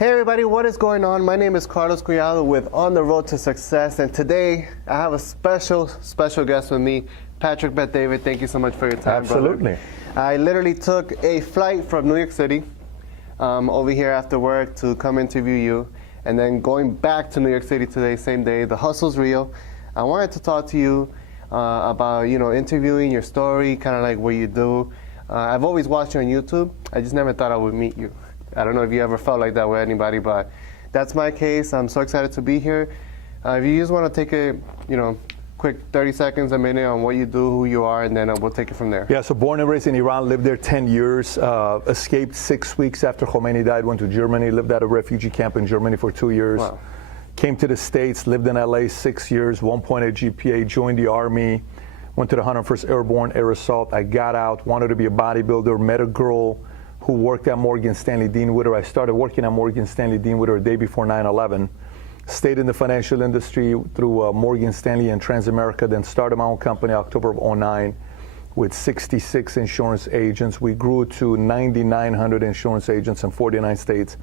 Hey everybody, what is going on? My name is Collado with On the Road to Success, and today I have a special guest with me, Patrick Bet-David. Thank you so much for your time, Absolutely. brother. I literally took a flight from New York City over here after work to come interview you, and then going back to New York City today, same day. The hustle's real. I wanted to talk to you about, interviewing, your story, kind of like what you do. I've always watched you on YouTube. I just never thought I would meet you. I don't know if you ever felt like that with anybody, but that's my case. I'm so excited to be here. If you just want to take a, quick 30 seconds, a minute on what you do, who you are, and then we'll take it from there. Yeah, so born and raised in Iran, lived there 10 years, escaped 6 weeks after Khomeini died, went to Germany, lived at a refugee camp in Germany for 2 years. Wow. Came to the States, lived in LA 6 years, 1.8 GPA, joined the Army, went to the 101st Airborne Air Assault. I got out, wanted to be a bodybuilder, met a girl who worked at Morgan Stanley Dean Witter. I started working at Morgan Stanley Dean Witter a day before 9/11. Stayed in the financial industry through Morgan Stanley and Transamerica, then started my own company October of 2009 with 66 insurance agents. We grew to 9,900 insurance agents in 49 states.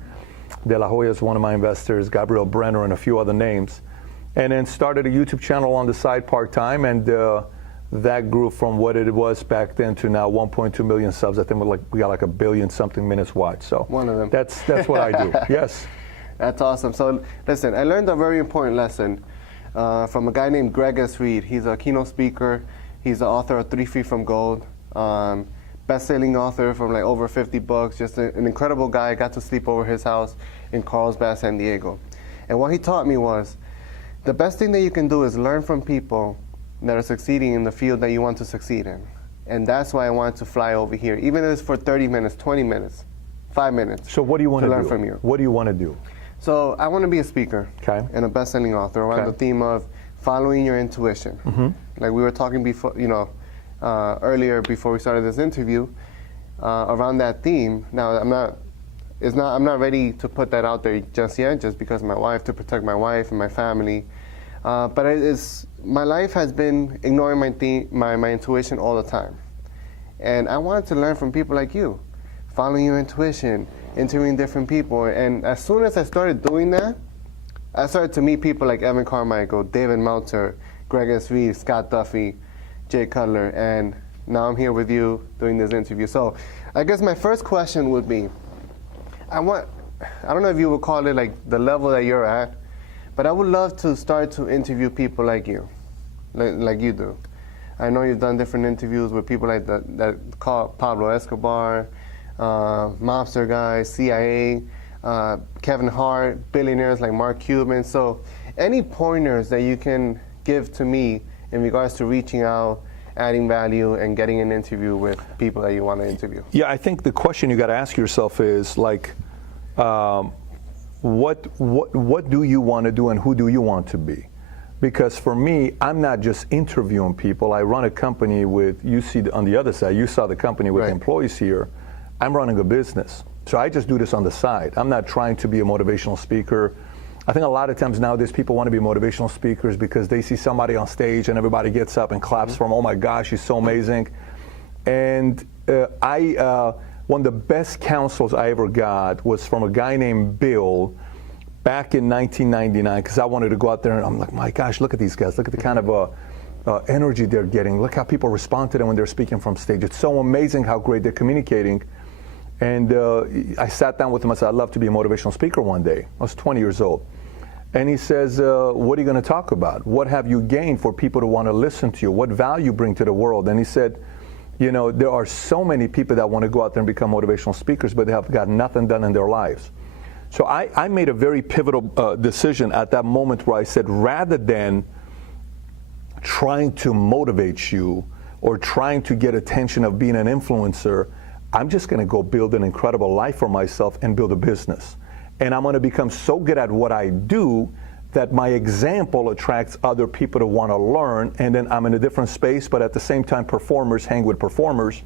De La Hoya is one of my investors, Gabriel Brenner, and a few other names. And then started a YouTube channel on the side part-time, and that grew from what it was back then to now 1.2 million subs. I think we got like 1 billion something minutes watched. So one of them. That's what I do. Yes. That's awesome. So listen, I learned a very important lesson from a guy named Greg S. Reed. He's a keynote speaker. He's the author of 3 Feet from Gold, best-selling author from like over 50 books. Just an incredible guy. I got to sleep over his house in Carlsbad, San Diego. And what he taught me was the best thing that you can do is learn from people that are succeeding in the field that you want to succeed in. And that's why I wanted to fly over here, even if it's for 30 minutes, 20 minutes, 5 minutes. So what do you want to learn do? From you? What do you want to do? So I want to be a speaker, okay, and a best-selling author around the theme of following your intuition. Mm-hmm. Like we were talking before, earlier before we started this interview, around that theme. Now I'm not ready to put that out there just yet, just because of my wife, to protect my wife and my family. But my life has been ignoring my intuition all the time. And I wanted to learn from people like you, following your intuition, interviewing different people. And as soon as I started doing that, I started to meet people like Evan Carmichael, David Meltzer, Greg S. Reed, Scott Duffy, Jay Cutler, and now I'm here with you doing this interview. So I guess my first question would be, I don't know if you would call it like the level that you're at, but I would love to start to interview people like you, like you do. I know you've done different interviews with people like that call Pablo Escobar, mobster guys, CIA, Kevin Hart, billionaires like Mark Cuban. So any pointers that you can give to me in regards to reaching out, adding value, and getting an interview with people that you want to interview? Yeah, I think the question you got to ask yourself is like, what do you want to do and who do you want to be? Because for me, I'm not just interviewing people. I run a company with, you see on the other side, you saw the company with employees here. I'm running a business. So I just do this on the side. I'm not trying to be a motivational speaker. I think a lot of times nowadays people want to be motivational speakers because they see somebody on stage and everybody gets up and claps for them. Oh my gosh, he's so amazing. And one of the best counsels I ever got was from a guy named Bill back in 1999, because I wanted to go out there and I'm like, my gosh, look at these guys. Look at the kind of energy they're getting. Look how people respond to them when they're speaking from stage. It's so amazing how great they're communicating. And I sat down with him. I said, I'd love to be a motivational speaker one day. I was 20 years old. And he says, what are you going to talk about? What have you gained for people to want to listen to you? What value you bring to the world? And he said, there are so many people that want to go out there and become motivational speakers, but they have got nothing done in their lives. So I made a very pivotal decision at that moment where I said, rather than trying to motivate you or trying to get attention of being an influencer, I'm just going to go build an incredible life for myself and build a business. And I'm going to become so good at what I do that my example attracts other people to want to learn, and then I'm in a different space, but at the same time performers hang with performers.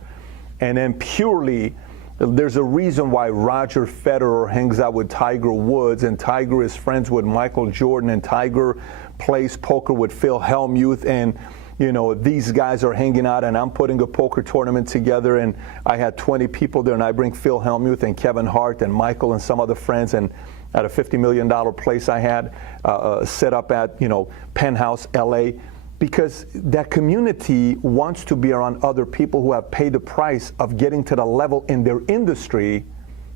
And then purely, there's a reason why Roger Federer hangs out with Tiger Woods, and Tiger is friends with Michael Jordan, and Tiger plays poker with Phil Hellmuth, and these guys are hanging out and I'm putting a poker tournament together and I had 20 people there and I bring Phil Hellmuth and Kevin Hart and Michael and some other friends, and at a $50 million place I had set up at, Penthouse, LA, because that community wants to be around other people who have paid the price of getting to the level in their industry.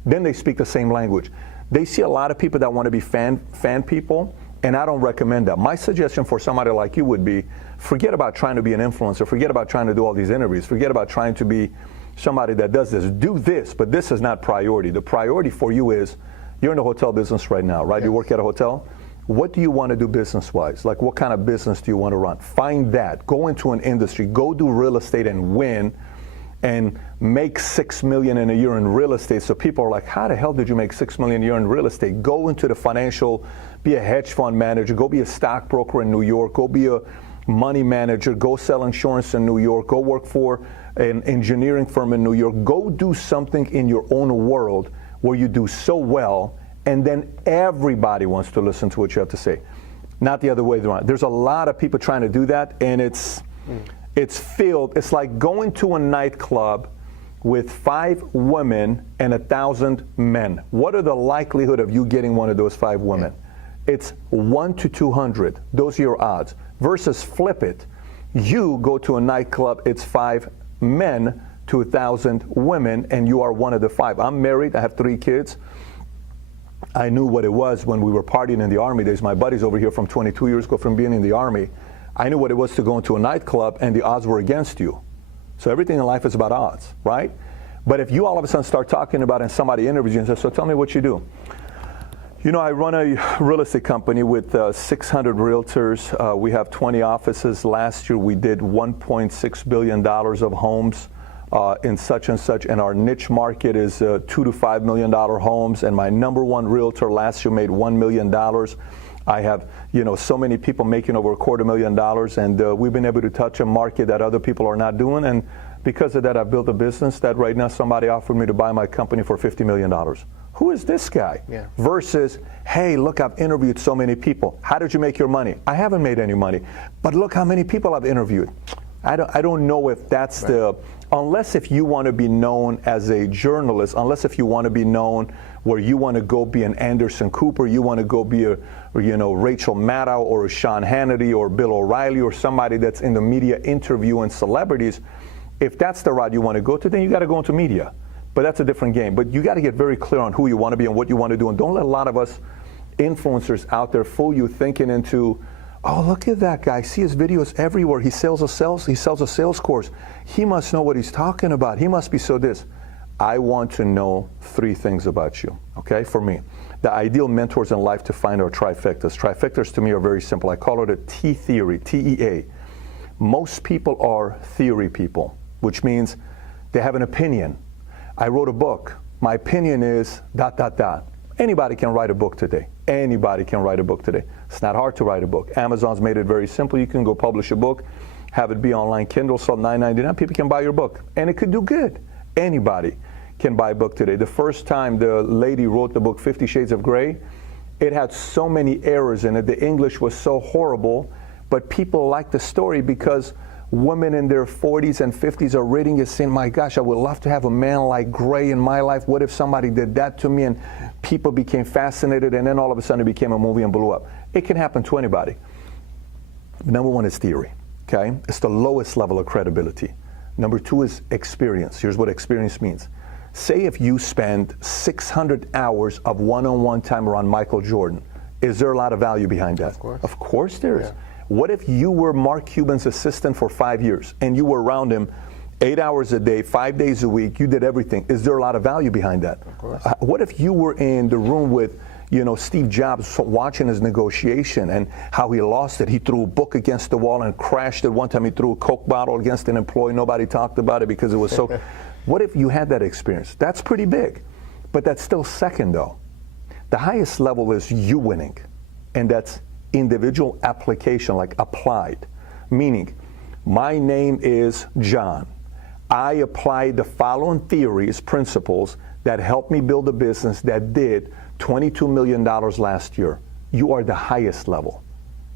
Then they speak the same language. They see a lot of people that want to be fan people, and I don't recommend that. My suggestion for somebody like you would be, forget about trying to be an influencer, forget about trying to do all these interviews, forget about trying to be somebody that does this. Do this, but this is not priority. The priority for you is, you're in the hotel business right now, right? Yes. You work at a hotel. What do you want to do business-wise? Like, what kind of business do you want to run? Find that. Go into an industry. Go do real estate and win and make $6 million in a year in real estate. So people are like, how the hell did you make $6 million a year in real estate? Go into the financial, be a hedge fund manager, go be a stockbroker in New York, go be a money manager, go sell insurance in New York, go work for an engineering firm in New York. Go do something in your own world where you do so well, and then everybody wants to listen to what you have to say. Not the other way around. There's a lot of people trying to do that, and it's filled. It's like going to a nightclub with 5 women and 1,000 men. What are the likelihood of you getting one of those 5 women? It's 1 to 200. Those are your odds. Versus flip it. You go to a nightclub, it's 5 men to 1,000 women, and you are one of the 5. I'm married, I have 3 kids. I knew what it was when we were partying in the Army days. My buddies over here from 22 years ago from being in the Army. I knew what it was to go into a nightclub, and the odds were against you. So everything in life is about odds, right? But if you all of a sudden start talking about it and somebody interviews you and says, so tell me what you do. I run a real estate company with 600 realtors. We have 20 offices. Last year we did $1.6 billion of homes in such and such, and our niche market is $2 to $5 million homes, and my number 1 realtor last year made $1 million. I have, so many people making over $250,000, and we've been able to touch a market that other people are not doing, and because of that, I've built a business that right now somebody offered me to buy my company for $50 million. Who is this guy? Yeah. Versus, hey, look, I've interviewed so many people. How did you make your money? I haven't made any money, but look how many people I've interviewed. I don't know if that's right. Unless if you want to be known as a journalist, unless if you want to be known where you want to go be an Anderson Cooper, you want to go be a, Rachel Maddow or a Sean Hannity or Bill O'Reilly or somebody that's in the media interviewing celebrities, if that's the route you want to go to, then you got to go into media. But that's a different game. But you got to get very clear on who you want to be and what you want to do. And don't let a lot of us influencers out there fool you thinking into, oh, look at that guy. See his videos everywhere. He sells a sales course. He must know what he's talking about. He must be so this. I want to know 3 things about you, okay, for me. The ideal mentors in life to find are trifectas. Trifectas to me are very simple. I call it a T theory, T-E-A. Most people are theory people, which means they have an opinion. I wrote a book. My opinion is ... Anybody can write a book today. Anybody can write a book today. It's not hard to write a book. Amazon's made it very simple. You can go publish a book, have it be online, Kindle, sold $9.99. People can buy your book, and it could do good. Anybody can buy a book today. The first time the lady wrote the book 50 Shades of Grey, it had so many errors in it. The English was so horrible, but people liked the story because women in their 40s and 50s are reading it saying, my gosh, I would love to have a man like Grey in my life. What if somebody did that to me? And people became fascinated, and then all of a sudden it became a movie and blew up. It can happen to anybody. Number 1 is theory, okay? It's the lowest level of credibility. Number 2 is experience. Here's what experience means. Say if you spend 600 hours of one-on-one time around Michael Jordan, is there a lot of value behind that? Of course there is. Yeah. What if you were Mark Cuban's assistant for 5 years and you were around him 8 hours a day, 5 days a week, you did everything? Is there a lot of value behind that? Of course. What if you were in the room with, Steve Jobs watching his negotiation and how he lost it? He threw a book against the wall and crashed it. One time he threw a Coke bottle against an employee. Nobody talked about it because it was so... What if you had that experience? That's pretty big, but that's still second though. The highest level is you winning, and that's individual application, like applied, meaning my name is John. I applied the following theories, principles that helped me build a business that did $22 million last year. You are the highest level.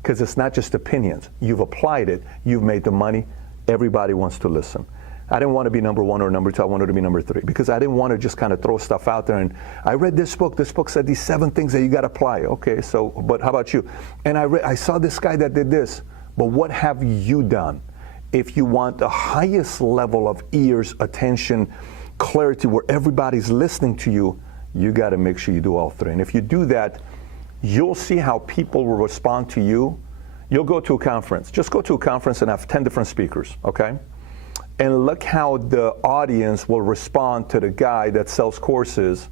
because it's not just opinions. You've applied it. You've made the money. Everybody wants to listen. I didn't want to be number one or number two. I wanted to be number three because I didn't want to just kind of throw stuff out there. And I read this book. This book said these 7 things that you got to apply. Okay, so, but how about you? And I saw this guy that did this. But what have you done? If you want the highest level of ears, attention, clarity, where everybody's listening to you, you got to make sure you do all 3. And if you do that, you'll see how people will respond to you. You'll go to a conference. Just go to a conference and have 10 different speakers, okay? And look how the audience will respond to the guy that sells courses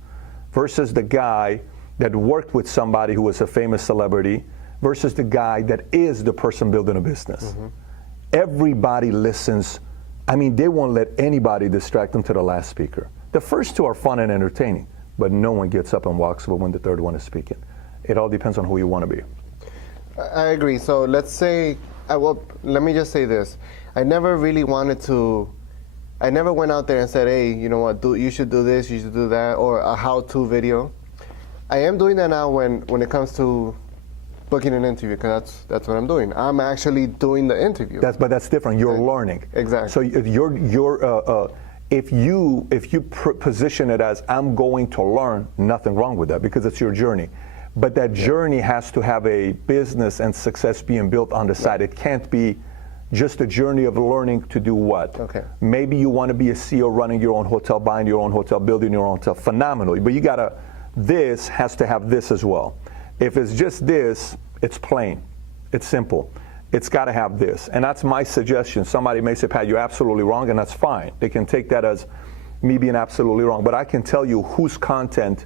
versus the guy that worked with somebody who was a famous celebrity versus the guy that is the person building a business. Mm-hmm. Everybody listens. I mean, they won't let anybody distract them to the last speaker. The first 2 are fun and entertaining, but no one gets up and walks away when the third one is speaking. It all depends on who you want to be. I agree. So let's say, let me just say this. I never really wanted to, I never went out there and said, hey, you know what, you should do this, you should do that, or a how-to video. I am doing that now when it comes to booking an interview, because that's what I'm doing. I'm actually doing the interview. But that's different. You're learning. Exactly. So if you position it as I'm going to learn, nothing wrong with that because it's your journey. But that journey has to have a business and success being built on the side. It can't be just a journey of learning to do what? Okay. Maybe you want to be a CEO running your own hotel, buying your own hotel, building your own hotel, phenomenally. But this has to have this as well. If it's just this, it's plain. It's simple. It's got to have this. And that's my suggestion. Somebody may say, Pat, you're absolutely wrong, and that's fine. They can take that as me being absolutely wrong. But I can tell you whose content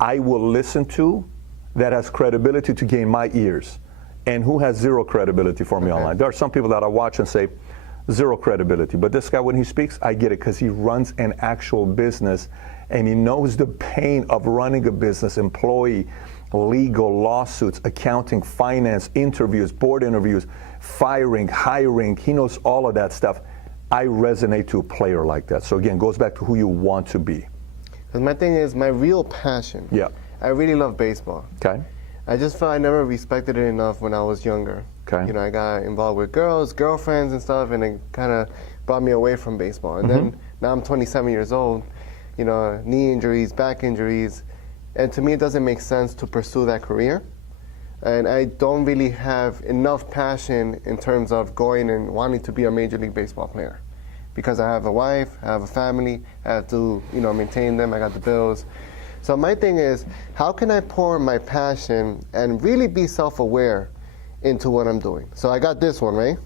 I will listen to that has credibility to gain my ears, and who has 0 credibility for me online. There are some people that I watch and say, 0 credibility. But this guy, when he speaks, I get it because he runs an actual business and he knows the pain of running a business, employee, legal, lawsuits, accounting, finance, interviews, board interviews, firing, hiring. He knows all of that stuff. I resonate to a player like that. So again, goes back to who you want to be. Because my thing is, my real passion, I really love baseball. Okay. I just felt I never respected it enough when I was younger. Okay. You know, I got involved with girlfriends and stuff, and it kind of brought me away from baseball. And then now I'm 27 years old, you know, knee injuries, back injuries, and to me it doesn't make sense to pursue that career. And I don't really have enough passion in terms of going and wanting to be a Major League Baseball player. Because I have a wife, I have a family, I have to, you know, maintain them, I got the bills. So my thing is, how can I pour my passion and really be self-aware into what I'm doing? So I got this one, right?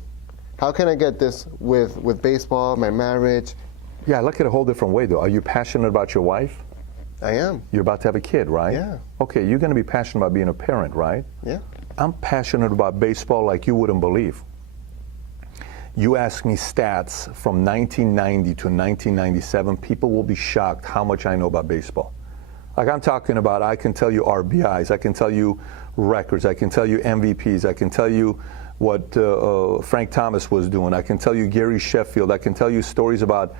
How can I get this with baseball, my marriage? Yeah, I look at it a whole different way, though. Are you passionate about your wife? I am. You're about to have a kid, right? Yeah. Okay, you're going to be passionate about being a parent, right? Yeah. I'm passionate about baseball like you wouldn't believe. You ask me stats from 1990 to 1997, people will be shocked how much I know about baseball. Like I'm talking about, I can tell you RBIs, I can tell you records, I can tell you MVPs, I can tell you what Frank Thomas was doing, I can tell you Gary Sheffield, I can tell you stories about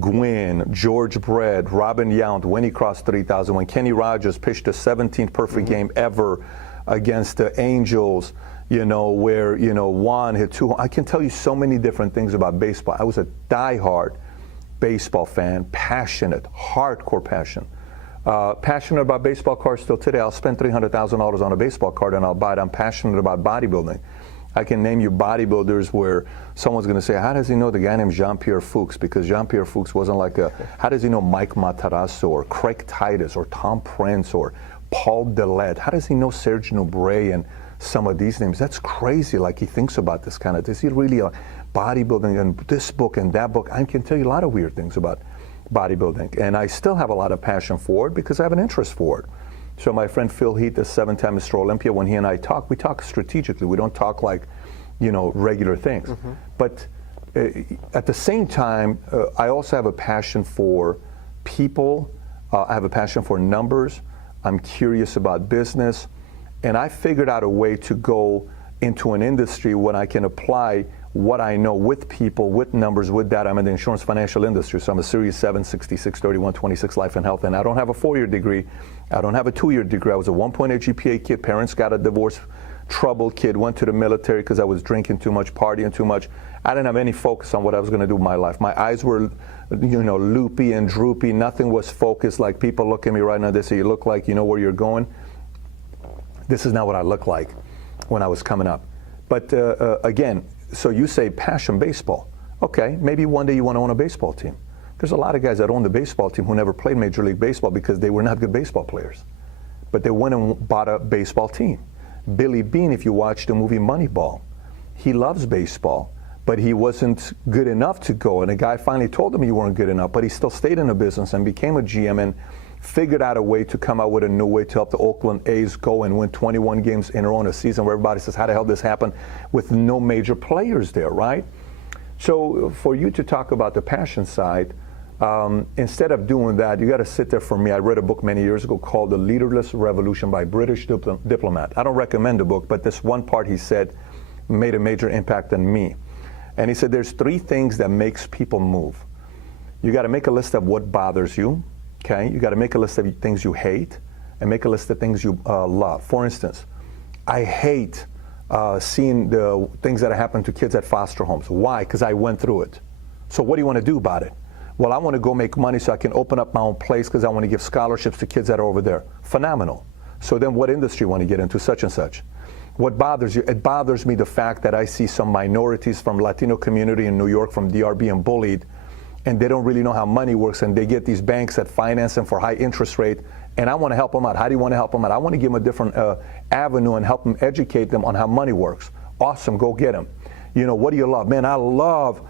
Gwynn, George Brett, Robin Yount, when he crossed 3,000, when Kenny Rogers pitched the 17th perfect game ever against the Angels, you know, where, you know, Juan hit 2. I can tell you so many different things about baseball. I was a diehard baseball fan, passionate, hardcore passion. Passionate about baseball cards still today. I'll spend $300,000 on a baseball card and I'll buy it. I'm passionate about bodybuilding. I can name you bodybuilders where someone's going to say, how does he know the guy named Jean-Pierre Fuchs? Because Jean-Pierre Fuchs wasn't like how does he know Mike Matarazzo or Craig Titus or Tom Prince or Paul Dillette? How does he know Serge Nubret and some of these names? That's crazy. Like he thinks about this kind of, is he really bodybuilding and this book and that book? I can tell you a lot of weird things about bodybuilding. And I still have a lot of passion for it because I have an interest for it. So my friend Phil Heath, the 7-time Mr. Olympia, when he and I talk, we talk strategically. We don't talk like, you know, regular things. But at the same time, I also have a passion for people. I have a passion for numbers. I'm curious about business. And I figured out a way to go into an industry when I can apply what I know with people, with numbers, with data. I'm in the insurance financial industry, so I'm a Series 7, 66, 31, 26 life and health, and I don't have a 4-year degree. I don't have a 2-year degree. I was a 1.8 GPA kid. Parents got a divorce troubled kid, went to the military because I was drinking too much, partying too much. I didn't have any focus on what I was going to do with my life. My eyes were, loopy and droopy. Nothing was focused. Like, people look at me right now, they say, you look like you know where you're going. This is not what I looked like when I was coming up. But again, so you say passion baseball. Okay, maybe one day you want to own a baseball team. There's a lot of guys that own the baseball team who never played Major League Baseball because they were not good baseball players. But they went and bought a baseball team. Billy Beane, if you watch the movie Moneyball, he loves baseball, but he wasn't good enough to go. And a guy finally told him he weren't good enough, but he still stayed in the business and became a GM and figured out a way to come out with a new way to help the Oakland A's go and win 21 games in a row in a season where everybody says, how the hell did this happen with no major players there, right? So for you to talk about the passion side, instead of doing that, you got to sit there. For me, I read a book many years ago called The Leaderless Revolution by British diplomat. I don't recommend the book, but this one part he said made a major impact on me. And he said there's 3 things that makes people move. You got to make a list of what bothers you. Okay, you got to make a list of things you hate and make a list of things you love. For instance, I hate seeing the things that happen to kids at foster homes. Why? Because I went through it. So what do you want to do about it? Well, I want to go make money so I can open up my own place because I want to give scholarships to kids that are over there. Phenomenal. So then what industry you want to get into, such and such? What bothers you? It bothers me the fact that I see some minorities from Latino community in New York from DR being bullied, and they don't really know how money works, and they get these banks that finance them for high interest rate, and I want to help them out. How do you want to help them out? I want to give them a different avenue and help them, educate them on how money works. Awesome, go get them. What do you love? Man, I love,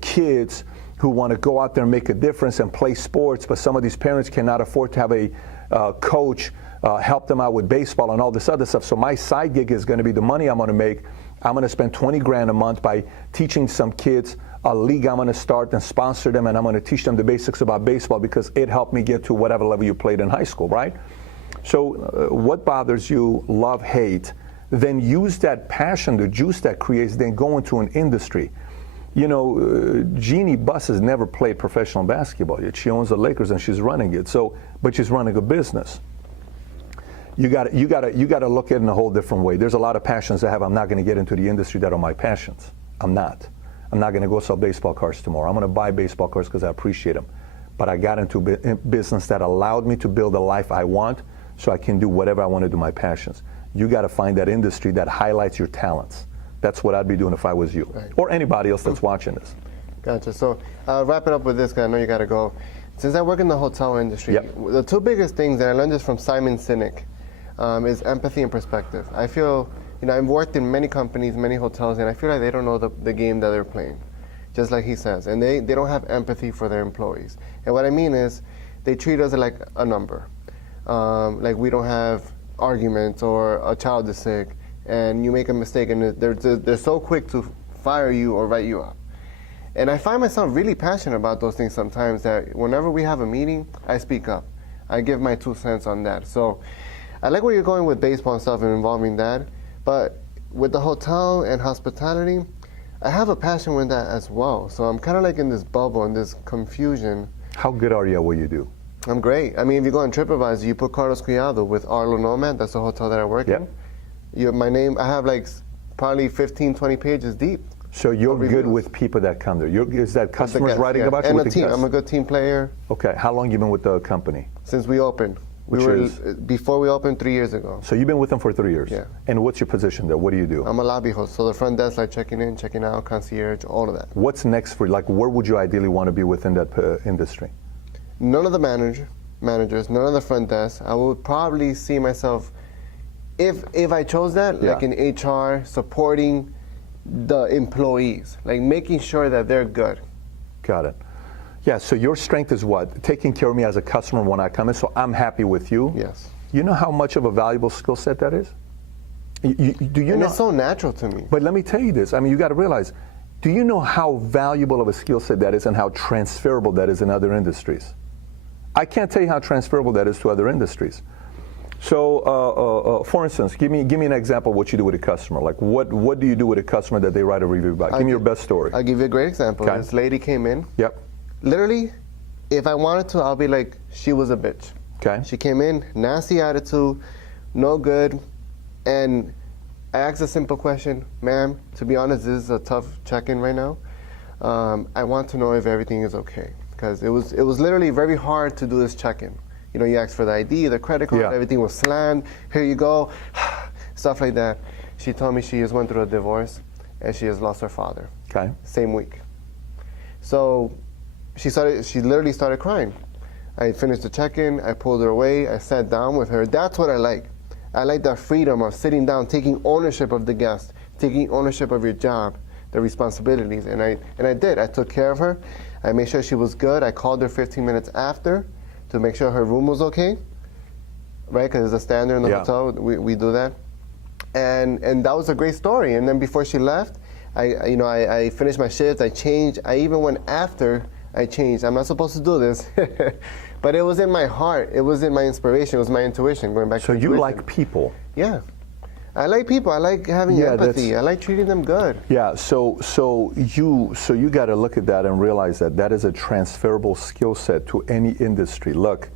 kids who want to go out there and make a difference and play sports, but some of these parents cannot afford to have a coach help them out with baseball and all this other stuff. So my side gig is going to be the money I'm going to make. I'm going to spend 20 grand a month by teaching some kids a league I'm going to start and sponsor them, and I'm going to teach them the basics about baseball because it helped me get to whatever level you played in high school, right? So what bothers you, love, hate, then use that passion, the juice that creates, then go into an industry. Jeannie Buss has never played professional basketball yet. She owns the Lakers and she's running it. But she's running a business. You got to look at it in a whole different way. There's a lot of passions I have. I'm not going to get into the industry that are my passions. I'm not going to go sell baseball cards tomorrow. I'm going to buy baseball cards because I appreciate them. But I got into business that allowed me to build a life I want, so I can do whatever I want to do, my passions. You got to find that industry that highlights your talents. That's what I'd be doing if I was you, right, or anybody else that's watching this. Gotcha. So I'll wrap it up with this, because I know you got to go. Since I work in the hotel industry, yep, the 2 biggest things that I learned this from Simon Sinek is empathy and perspective. I feel, I've worked in many companies, many hotels, and I feel like they don't know the game that they're playing, just like he says. And they don't have empathy for their employees. And what I mean is, they treat us like a number. Like we don't have arguments, or a child is sick, and you make a mistake, and they're so quick to fire you or write you up. And I find myself really passionate about those things sometimes, that whenever we have a meeting, I speak up. I give my 2 cents on that. So I like where you're going with baseball and stuff and involving that, but with the hotel and hospitality, I have a passion with that as well. So I'm kind of like in this bubble, in this confusion. How good are you at what you do? I'm great. I mean, if you go on TripAdvisor, you put Carlos Collado with Arlo Nomad, that's the hotel that I work in. My name, I have like probably 15, 20 pages deep. So you're good with people that come there. Is that customers writing about you? And a team. I'm a good team player. Okay. How long you been with the company? Since we opened. Before we opened 3 years ago. So you've been with them for 3 years? Yeah. And what's your position there? What do you do? I'm a lobby host. So the front desk, like checking in, checking out, concierge, all of that. What's next for you? Like, where would you ideally want to be within that industry? None of the managers, none of the front desk. I would probably see myself, if I chose that, like in HR, supporting the employees, like making sure that they're good. Got it. Yeah, so your strength is what? Taking care of me as a customer when I come in, so I'm happy with you. Yes. You know how much of a valuable skill set that is? Do you know? It's so natural to me. But let me tell you this. I mean, you got to realize, do you know how valuable of a skill set that is and how transferable that is in other industries? I can't tell you how transferable that is to other industries. So, for instance, give me an example of what you do with a customer. Like, what do you do with a customer that they write a review about? Give me your best story. I'll give you a great example. Okay. This lady came in. Yep. Literally, if I wanted to, I'll be like, she was a bitch. Okay. She came in, nasty attitude, no good, and I asked a simple question, ma'am, to be honest, this is a tough check-in right now. I want to know if everything is okay. Because it was literally very hard to do this check-in. You know, you asked for the ID, the credit card, everything was slammed. Here you go, stuff like that. She told me she just went through a divorce and she has lost her father. Okay. Same week. So she literally started crying. I finished the check-in, I pulled her away, I sat down with her. That's what I like. I like that freedom of sitting down, taking ownership of the guest, taking ownership of your job, the responsibilities. And I did. I took care of her. I made sure she was good. I called her 15 minutes after to make sure her room was okay, right? Because it's a standard in the hotel. We do that. And that was a great story. And then before she left, I finished my shift. I changed. I even went after I changed. I'm not supposed to do this, but it was in my heart. It was in my inspiration. It was my intuition. Going back to intuition. So you like people? Yeah, I like people. I like having empathy. I like treating them good. Yeah. So you got to look at that and realize that that is a transferable skill set to any industry. Look,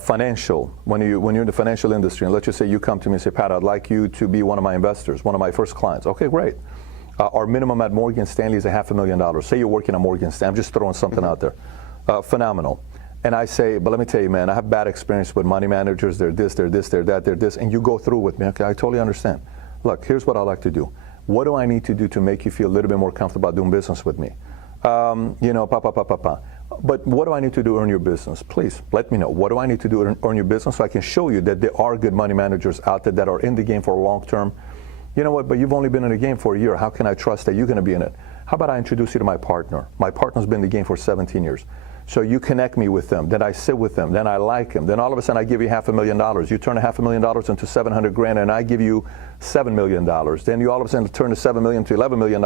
financial. When you're in the financial industry, and let's just say you come to me and say, Pat, I'd like you to be one of my investors, one of my first clients. Okay, great. Our minimum at Morgan Stanley is $500,000. Say you're working at Morgan Stanley. I'm just throwing something out there. Phenomenal. And I say, but let me tell you, man, I have bad experience with money managers. They're this, they're this, they're that, they're this. And you go through with me. Okay, I totally understand. Look, here's what I like to do. What do I need to do to make you feel a little bit more comfortable about doing business with me? But what do I need to do to earn your business? Please, let me know. What do I need to do to earn your business so I can show you that there are good money managers out there that are in the game for a long term? You know what, but you've only been in the game for a year. How can I trust that you're going to be in it? How about I introduce you to my partner? My partner's been in the game for 17 years. So you connect me with them, then I sit with them, then I like them, then all of a sudden I give you $500,000. You turn $500,000 into $700,000 and I give you $7 million. Then you all of a sudden turn the $7 million to $11 million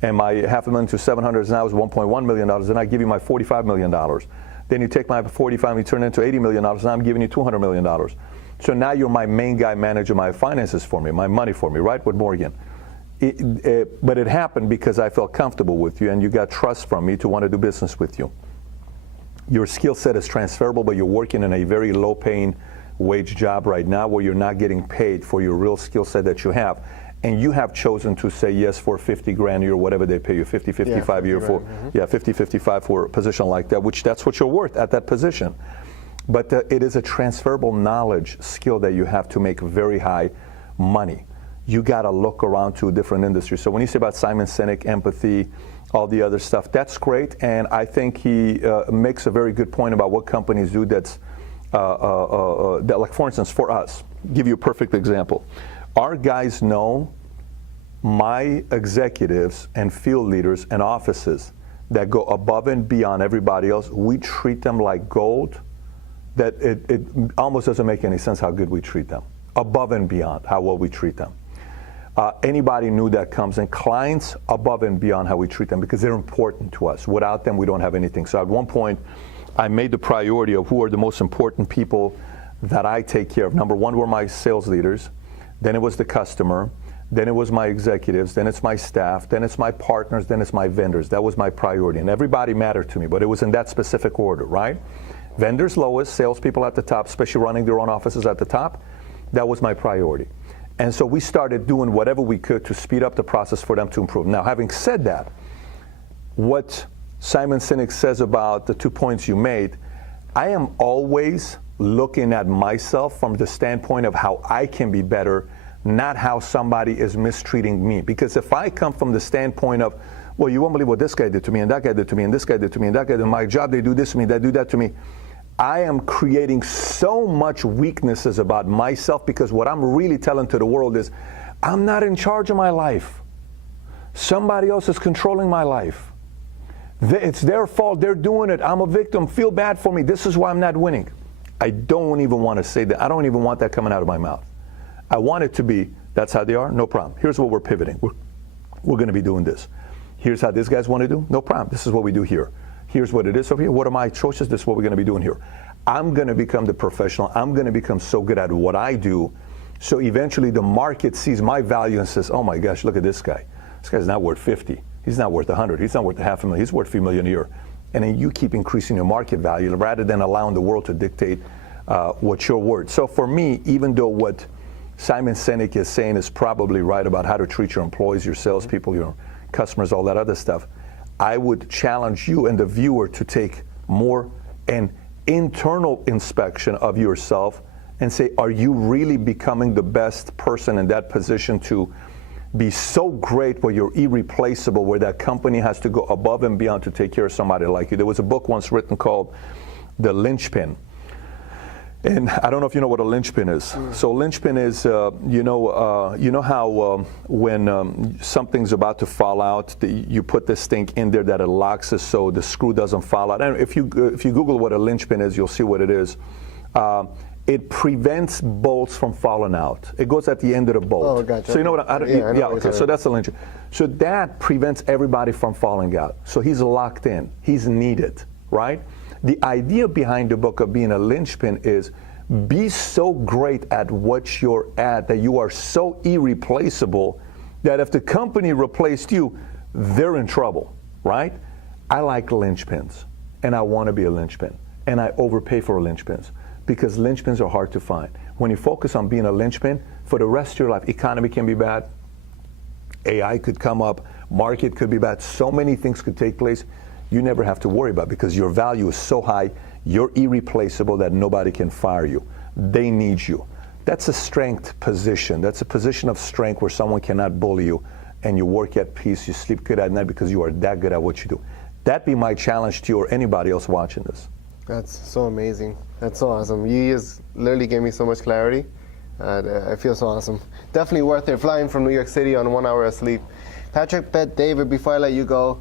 and my $500,000 to $700,000 now is $1.1 million. Then I give you my $45 million. Then you take my 45 and you turn it into $80 million and I'm giving you $200 million. So now you're my main guy managing my finances for me, my money for me, right, with Morgan. But it happened because I felt comfortable with you and you got trust from me to want to do business with you. Your skill set is transferable, but you're working in a very low-paying wage job right now where you're not getting paid for your real skill set that you have. And you have chosen to say yes for $50,000 a year, whatever they pay you, 55 a year for, 55 for a position like that, which that's what you're worth at that position. But it is a transferable knowledge skill that you have to make very high money. You got to look around to different industries. So when you say about Simon Sinek, empathy, all the other stuff, that's great. And I think he makes a very good point about what companies do that, like for instance, for us, give you a perfect example. Our guys know my executives and field leaders and offices that go above and beyond everybody else. We treat them like gold. That it almost doesn't make any sense how good we treat them, above and beyond how well we treat them. Anybody new that comes in, clients above and beyond how we treat them because they're important to us. Without them, we don't have anything. So at one point, I made the priority of who are the most important people that I take care of. Number one were my sales leaders, then it was the customer, then it was my executives, then it's my staff, then it's my partners, then it's my vendors. That was my priority. And everybody mattered to me, but it was in that specific order, right? Vendors lowest, salespeople at the top, especially running their own offices at the top. That was my priority. And so we started doing whatever we could to speed up the process for them to improve. Now, having said that, what Simon Sinek says about the 2 points you made, I am always looking at myself from the standpoint of how I can be better, not how somebody is mistreating me. Because if I come from the standpoint of, well, you won't believe what this guy did to me, and that guy did to me, and this guy did to me, and that guy did to me, my job, they do this to me, they do that to me, I am creating so much weaknesses about myself because what I'm really telling to the world is, I'm not in charge of my life. Somebody else is controlling my life. It's their fault. They're doing it. I'm a victim. Feel bad for me. This is why I'm not winning. I don't even want to say that. I don't even want that coming out of my mouth. I want it to be, that's how they are, no problem. Here's what we're pivoting. We're going to be doing this. Here's how these guys want to do, no problem. This is what we do here. Here's what it is over here. What are my choices? This is what we're going to be doing here. I'm going to become the professional. I'm going to become so good at what I do. So eventually the market sees my value and says, oh my gosh, look at this guy. This guy's not worth 50. He's not worth 100. He's not worth $500,000. He's worth $3 million a year. And then you keep increasing your market value rather than allowing the world to dictate what you're worth. So for me, even though what Simon Sinek is saying is probably right about how to treat your employees, your salespeople, your customers, all that other stuff. I would challenge you and the viewer to take more an internal inspection of yourself and say, are you really becoming the best person in that position to be so great where you're irreplaceable, where that company has to go above and beyond to take care of somebody like you? There was a book once written called The Linchpin. And I don't know if you know what a linchpin is. So linchpin is, you know how when something's about to fall out, you put this thing in there that it locks it so the screw doesn't fall out. And if you Google what a linchpin is, you'll see what it is. It prevents bolts from falling out. It goes at the end of the bolt. Oh, gotcha. So you know what? Okay. So that's a linchpin. So that prevents everybody from falling out. So he's locked in. He's needed, right? The idea behind the book of being a linchpin is be so great at what you're at that you are so irreplaceable that if the company replaced you, they're in trouble, right? I like linchpins, and I want to be a linchpin, and I overpay for linchpins because linchpins are hard to find. When you focus on being a linchpin, for the rest of your life, economy can be bad, AI could come up, market could be bad, so many things could take place. You never have to worry about it because your value is so high, you're irreplaceable that nobody can fire you. They need you. That's a strength position. That's a position of strength where someone cannot bully you and you work at peace, you sleep good at night because you are that good at what you do. That'd be my challenge to you or anybody else watching this. That's so amazing. That's so awesome. You just literally gave me so much clarity. I feel so awesome. Definitely worth it. Flying from New York City on 1 hour of sleep. Patrick, Bet, David, before I let you go,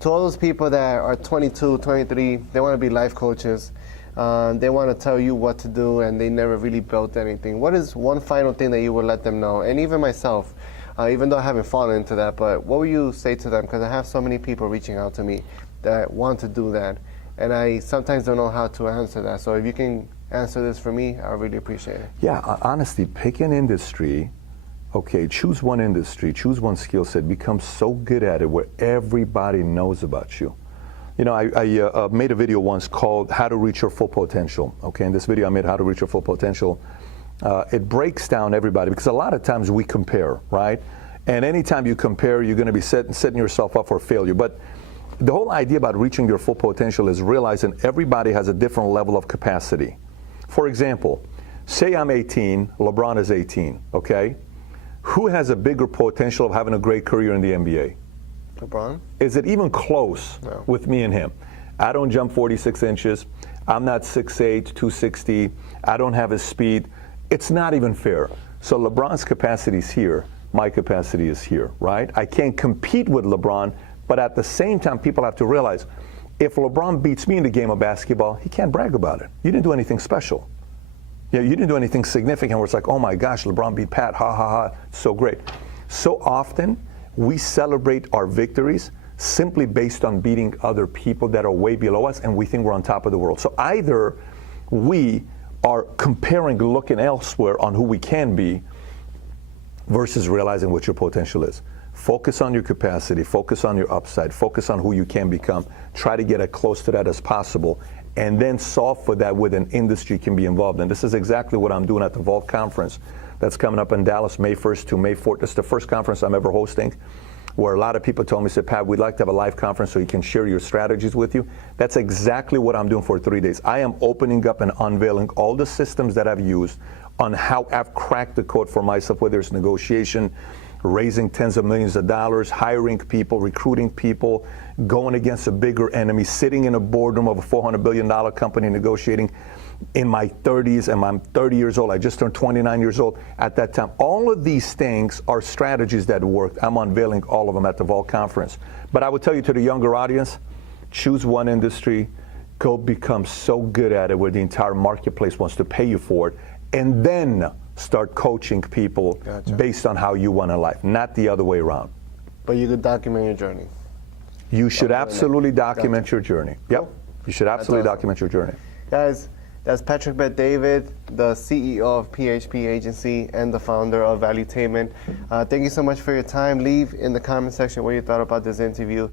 to all those people that are 22, 23, they want to be life coaches. They want to tell you what to do, and they never really built anything. What is one final thing that you would let them know? And even myself, even though I haven't fallen into that, but what would you say to them? Because I have so many people reaching out to me that want to do that, and I sometimes don't know how to answer that. So if you can answer this for me, I really appreciate it. Yeah, honestly, pick an industry. Okay, choose one industry, choose one skill set, become so good at it where everybody knows about you. You know, I made a video once called How to Reach Your Full Potential. Okay, in this video I made How to Reach Your Full Potential. It breaks down everybody because a lot of times we compare, right? And anytime you compare, you're going to be setting yourself up for failure. But the whole idea about reaching your full potential is realizing everybody has a different level of capacity. For example, say I'm 18, LeBron is 18, okay? Who has a bigger potential of having a great career in the NBA? LeBron? Is it even close with me and him? I don't jump 46 inches. I'm not 6'8", 260. I don't have his speed. It's not even fair. So LeBron's capacity is here. My capacity is here, right? I can't compete with LeBron, but at the same time, people have to realize if LeBron beats me in the game of basketball, he can't brag about it. You didn't do anything special. You didn't do anything significant where it's like, oh my gosh, LeBron beat Pat, ha ha ha, so great. So often, we celebrate our victories simply based on beating other people that are way below us and we think we're on top of the world. So either we are comparing, looking elsewhere on who we can be versus realizing what your potential is. Focus on your capacity, focus on your upside, focus on who you can become, try to get as close to that as possible, and then solve for that with an industry you can be involved in. This is exactly what I'm doing at the Vault Conference that's coming up in Dallas May 1st to May 4th. This is the first conference I'm ever hosting where a lot of people told me, said, Pat, we'd like to have a live conference so you can share your strategies with you. That's exactly what I'm doing for 3 days. I am opening up and unveiling all the systems that I've used on how I've cracked the code for myself, whether it's negotiation, raising tens of millions of dollars, hiring people, recruiting people, going against a bigger enemy, sitting in a boardroom of a $400 billion company negotiating in my 30s, and I'm 30 years old. I just turned 29 years old at that time. All of these things are strategies that worked. I'm unveiling all of them at the Vault Conference. But I would tell you to the younger audience, choose one industry, go become so good at it where the entire marketplace wants to pay you for it, and then start coaching people based on how you want in life, not the other way around. But you could document your journey. You should absolutely document your journey. Yep. You should absolutely document your journey. Guys, that's Patrick Bet-David, the CEO of PHP Agency and the founder of Valuetainment. Thank you so much for your time. Leave in the comment section what you thought about this interview.